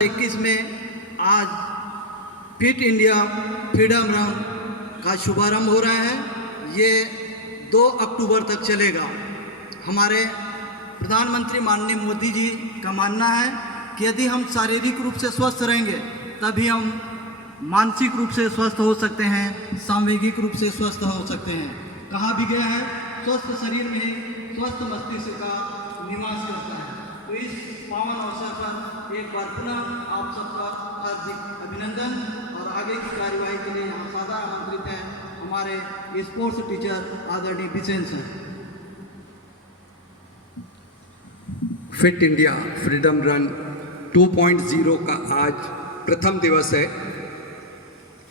21 में आज fit India freedom run का शुभारंभ हो रहा है। ये 2 अक्टूबर तक चलेगा। हमारे प्रधानमंत्री माननीय मोदी जी का मानना है कि यदि हम शारीरिक रूप से स्वस्थ रहेंगे तभी हम मानसिक रूप से स्वस्थ हो सकते हैं, सामूहिक रूप से स्वस्थ हो सकते हैं। कहा भी गया है, स्वस्थ शरीर में ही स्वस्थ मस्तिष्क का निवास करता है। तो इस पावन अवसर पर एक बार पुनः आप सबका हार्दिक अभिनंदन और आगे की कार्यवाही के लिए यहाँ सादा आमंत्रित हैं हमारे स्पोर्ट्स टीचर आदरणीय Bisen sir. Fit India freedom run 2.0 का आज प्रथम दिवस है।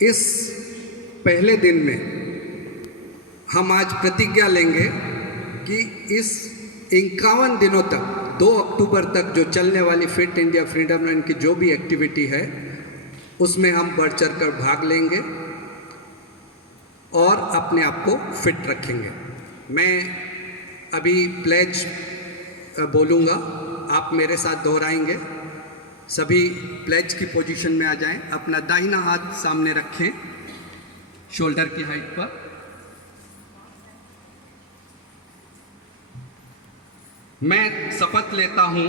इस पहले दिन में हम आज प्रतिज्ञा लेंगे कि इस 51 दिनों तक 2 अक्टूबर तक जो चलने वाली फिट इंडिया फ्रीडम रन की जो भी एक्टिविटी है उसमें हम बढ़ चढ़ कर भाग लेंगे और अपने आप को फिट रखेंगे। मैं अभी प्लेज बोलूँगा, आप मेरे साथ दोहराएंगे। सभी प्लेज की पोजीशन में आ जाएं। अपना दाहिना हाथ सामने रखें शोल्डर की हाइट पर। मैं शपथ लेता हूं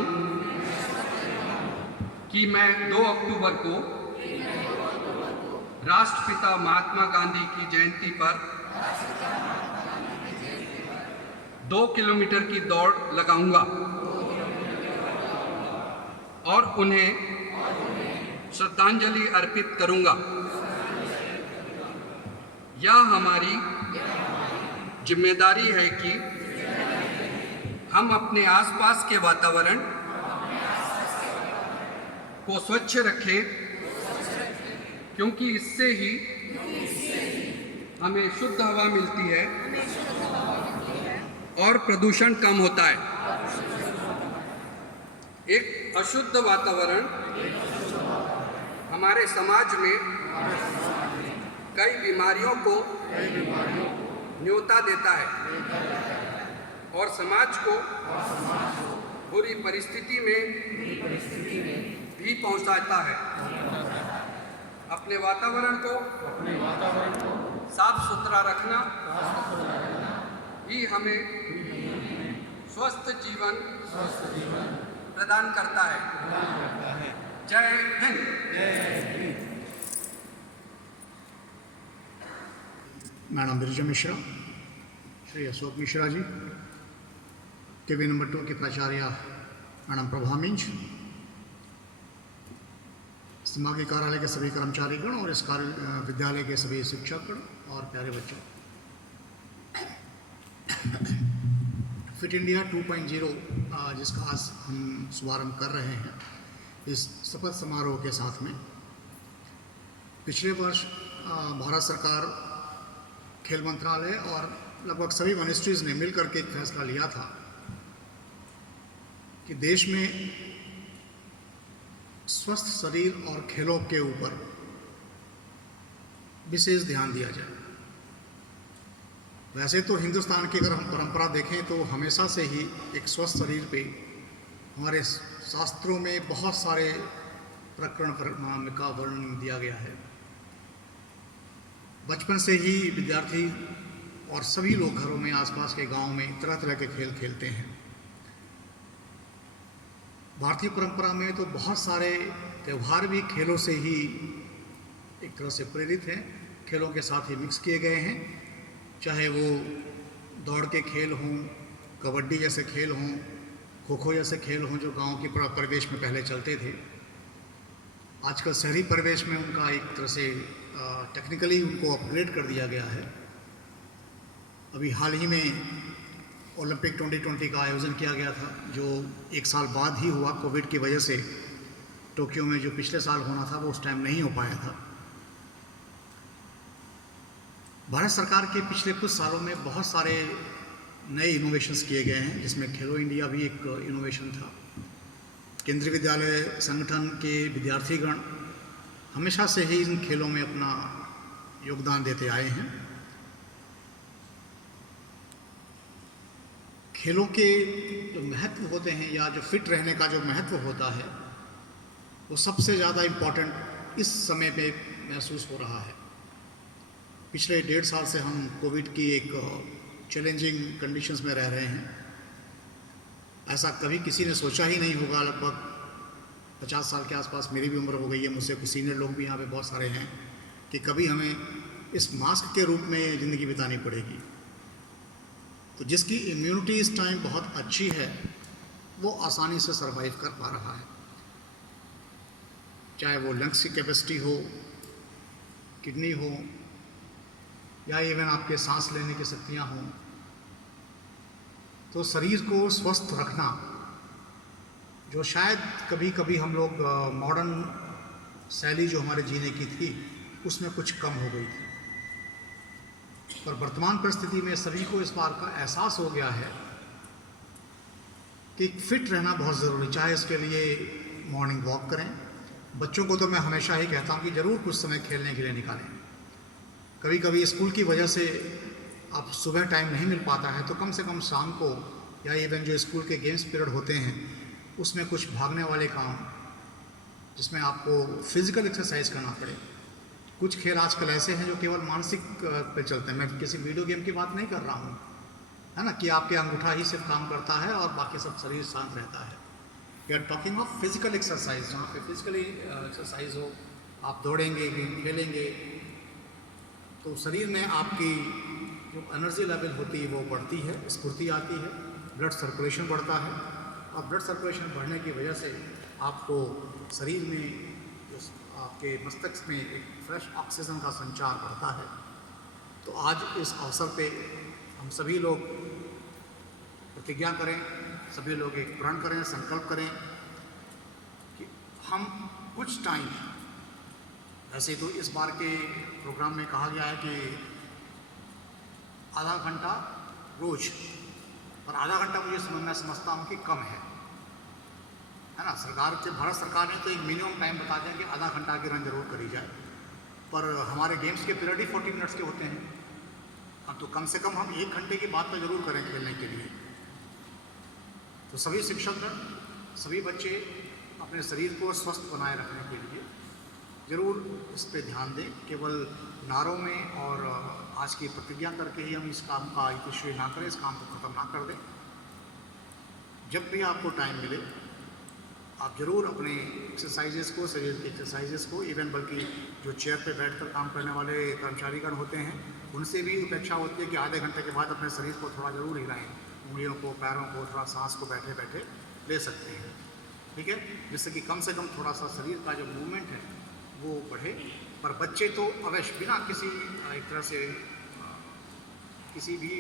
कि मैं 2 अक्टूबर को राष्ट्रपिता महात्मा गांधी की जयंती पर 2 किलोमीटर की दौड़ लगाऊंगा और उन्हें श्रद्धांजलि अर्पित करूंगा। यह हमारी जिम्मेदारी है कि हम अपने आसपास के वातावरण को स्वच्छ रखें, क्योंकि इससे ही हमें शुद्ध हवा मिलती है और प्रदूषण कम होता है। एक अशुद्ध वातावरण हमारे समाज में कई बीमारियों को न्योता देता है और समाज को बुरी परिस्थिति में भी पहुंचाता है। अपने वातावरण को साफ सुथरा रखना ही हमें स्वस्थ जीवन प्रदान करता है। जय हिंद। मैडम बिरजा मिश्रा, श्री अशोक मिश्रा जी, केवी नंबर 2 के प्राचार्य मैडम प्रभा मिंज, संभागीय कार्यालय के सभी कर्मचारीगण और इस विद्यालय के सभी शिक्षकगण और प्यारे बच्चों, फिट इंडिया 2.0 जिसका आज हम शुभारंभ कर रहे हैं, इस शपथ समारोह के साथ में पिछले वर्ष भारत सरकार, खेल मंत्रालय और लगभग सभी मिनिस्ट्रीज़ ने मिलकर के एक फैसला लिया था कि देश में स्वस्थ शरीर और खेलों के ऊपर विशेष ध्यान दिया जाए। वैसे तो हिंदुस्तान की अगर हम परंपरा देखें तो हमेशा से ही एक स्वस्थ शरीर पे हमारे शास्त्रों में बहुत सारे प्रकरण का वर्णन दिया गया है। बचपन से ही विद्यार्थी और सभी लोग घरों में, आसपास के गांव में तरह तरह के खेल खेलते हैं। भारतीय परंपरा में तो बहुत सारे त्यौहार भी खेलों से ही एक तरह से प्रेरित हैं, खेलों के साथ ही मिक्स किए गए हैं। चाहे वो दौड़ के खेल हों, कबड्डी जैसे खेल हों, खो खो जैसे खेल हों जो गांव के परिवेश में पहले चलते थे। आजकल शहरी परिवेश में उनका एक तरह से टेक्निकली उनको अपग्रेड कर दिया गया है। अभी हाल ही में ओलंपिक 2020 का आयोजन किया गया था, जो 1 साल बाद ही हुआ। कोविड की वजह से टोक्यो में जो पिछले साल होना था वो उस टाइम नहीं हो पाया था। भारत सरकार के पिछले कुछ सालों में बहुत सारे नए इनोवेशंस किए गए हैं, जिसमें खेलो इंडिया भी एक इनोवेशन था। केंद्रीय विद्यालय संगठन के विद्यार्थीगण हमेशा से ही इन खेलों में अपना योगदान देते आए हैं। खेलों के जो महत्व होते हैं या जो फिट रहने का जो महत्व होता है वो सबसे ज़्यादा इम्पॉर्टेंट इस समय पे महसूस हो रहा है। पिछले 1.5 साल से हम कोविड की एक चैलेंजिंग कंडीशंस में रह रहे हैं। ऐसा कभी किसी ने सोचा ही नहीं होगा। लगभग 50 साल के आसपास मेरी भी उम्र हो गई है, मुझसे कुछ सीनियर लोग भी यहाँ पे बहुत सारे हैं, कि कभी हमें इस मास्क के रूप में ज़िंदगी बितानी पड़ेगी। तो जिसकी इम्यूनिटी इस टाइम बहुत अच्छी है वो आसानी से सर्वाइव कर पा रहा है, चाहे वो लंग्स की कैपेसिटी हो, किडनी हो, या इवन आपके सांस लेने की शक्तियाँ हों। तो शरीर को स्वस्थ रखना, जो शायद कभी कभी हम लोग मॉडर्न शैली जो हमारे जीने की थी उसमें कुछ कम हो गई थी, पर वर्तमान परिस्थिति में सभी को इस बात का एहसास हो गया है कि फिट रहना बहुत ज़रूरी। चाहे इसके लिए मॉर्निंग वॉक करें। बच्चों को तो मैं हमेशा ही कहता हूँ कि ज़रूर कुछ समय खेलने के लिए निकालें। कभी कभी स्कूल की वजह से अब सुबह टाइम नहीं मिल पाता है, तो कम से कम शाम को या इवन जो स्कूल के गेम्स पीरियड होते हैं उसमें कुछ भागने वाले काम, जिसमें आपको फिजिकल एक्सरसाइज करना पड़े। कुछ खेल आजकल ऐसे हैं जो केवल मानसिक पे चलते हैं। मैं किसी वीडियो गेम की बात नहीं कर रहा हूँ, है ना, कि आपके अंगूठा ही सिर्फ काम करता है और बाकी सब शरीर शांत रहता है। We are talking of physical exercise, जहाँ पे फिजिकली एक्सरसाइज हो, आप दौड़ेंगे, गेम खेलेंगे, तो शरीर में आपकी जो एनर्जी लेवल होती है वो बढ़ती है, स्फूर्ति आती है, ब्लड सर्कुलेशन बढ़ता है, और ब्लड सर्कुलेशन बढ़ने की वजह से आपको शरीर में जो आपके मस्तिष्क में एक फ्रेश ऑक्सीजन का संचार बढ़ता है। तो आज इस अवसर पे हम सभी लोग प्रतिज्ञा करें, सभी लोग एक प्रण करें, संकल्प करें कि हम कुछ टाइम, वैसे तो इस बार के प्रोग्राम में कहा गया है कि आधा घंटा रोज, पर आधा घंटा मुझे मैं समझता हूँ कि कम है ना। भारत सरकार ने तो एक मिनिमम टाइम बता दिया कि आधा घंटा की रन जरूर करी जाए, पर हमारे गेम्स के पीरियड ही 40 मिनट्स के होते हैं। हाँ, तो कम से कम हम 1 घंटे की बात तो जरूर करें खेलने के लिए। तो सभी शिक्षकगण, सभी बच्चे अपने शरीर को स्वस्थ बनाए रखने के लिए ज़रूर इस पर ध्यान दें। केवल नारों में और आज की प्रतिज्ञा करके ही हम इस काम का यशस्वी ना करें, इस काम को ख़त्म ना कर दें। जब भी आपको टाइम मिले आप ज़रूर अपने एक्सरसाइजेस को, शरीर की एक्सरसाइजेस को, इवन बल्कि जो चेयर पे बैठकर काम करने वाले कर्मचारीगण होते हैं उनसे भी अपेक्षा होती है कि आधे घंटे के बाद अपने शरीर को थोड़ा ज़रूर हिलाएं, उंगलियों को, पैरों को, थोड़ा सांस को बैठे बैठे ले सकते हैं, ठीक है, जिससे कि कम से कम थोड़ा सा शरीर का जो मूवमेंट है वो बढ़े। पर बच्चे तो अवश्य बिना किसी एक तरह से किसी भी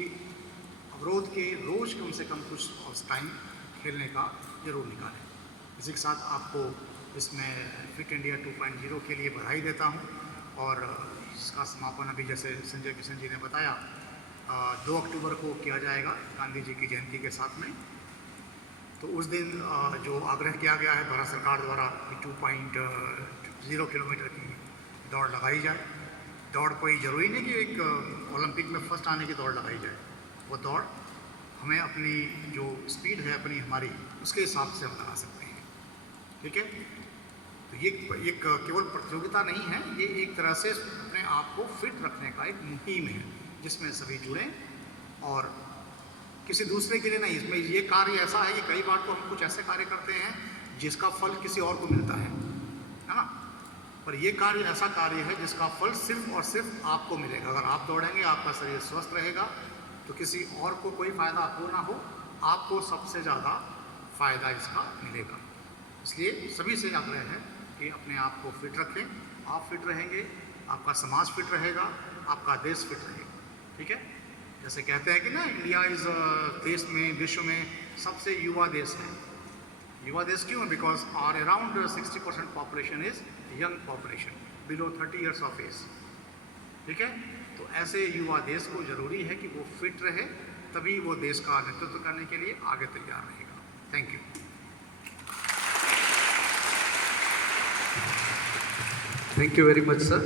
अवरोध के रोज़ कम से कम कुछ टाइम खेलने का ज़रूर निकालें। इसी के साथ आपको इसमें फिट इंडिया 2.0 के लिए बधाई देता हूं, और इसका समापन अभी जैसे संजय किशन जी ने बताया 2 अक्टूबर को किया जाएगा गांधी जी की जयंती के साथ में। तो उस दिन जो आग्रह किया गया है भारत सरकार द्वारा कि 2.0 किलोमीटर की दौड़ लगाई जाए। दौड़ कोई ज़रूरी नहीं कि एक ओलंपिक में फर्स्ट आने की दौड़ लगाई जाए, वो दौड़ हमें अपनी जो स्पीड है अपनी हमारी उसके हिसाब से हम लगा सकते हैं, ठीक है। तो ये एक केवल प्रतियोगिता नहीं है, ये एक तरह से अपने आप को फिट रखने का एक मुहिम है जिसमें सभी जुड़ें, और किसी दूसरे के लिए नहीं। इसमें ये कार्य ऐसा है कि कई बार तो हम कुछ ऐसे कार्य करते हैं जिसका फल किसी और को मिलता है ना, पर ये कार्य ऐसा कार्य है जिसका फल सिर्फ और सिर्फ आपको मिलेगा। अगर आप दौड़ेंगे, आपका शरीर स्वस्थ रहेगा, तो किसी और को कोई फ़ायदा हो ना हो, आपको सबसे ज़्यादा फ़ायदा इसका मिलेगा। इसलिए सभी से आग्रह है कि अपने आप को फिट रखें। आप फिट रहेंगे, आपका समाज फिट रहेगा, आपका देश फिट रहेगा, ठीक है। जैसे कहते हैं कि ना, इंडिया इज़ देश में, विश्व में सबसे युवा देश है। युवा देश क्यों है? Because are around 60% population is young population below 30 years of age, ठीक है। तो ऐसे युवा देश को ज़रूरी है कि वो फिट रहे, तभी वो देश का नेतृत्व करने के लिए आगे तैयार रहेगा। Thank you. Thank you very much, sir.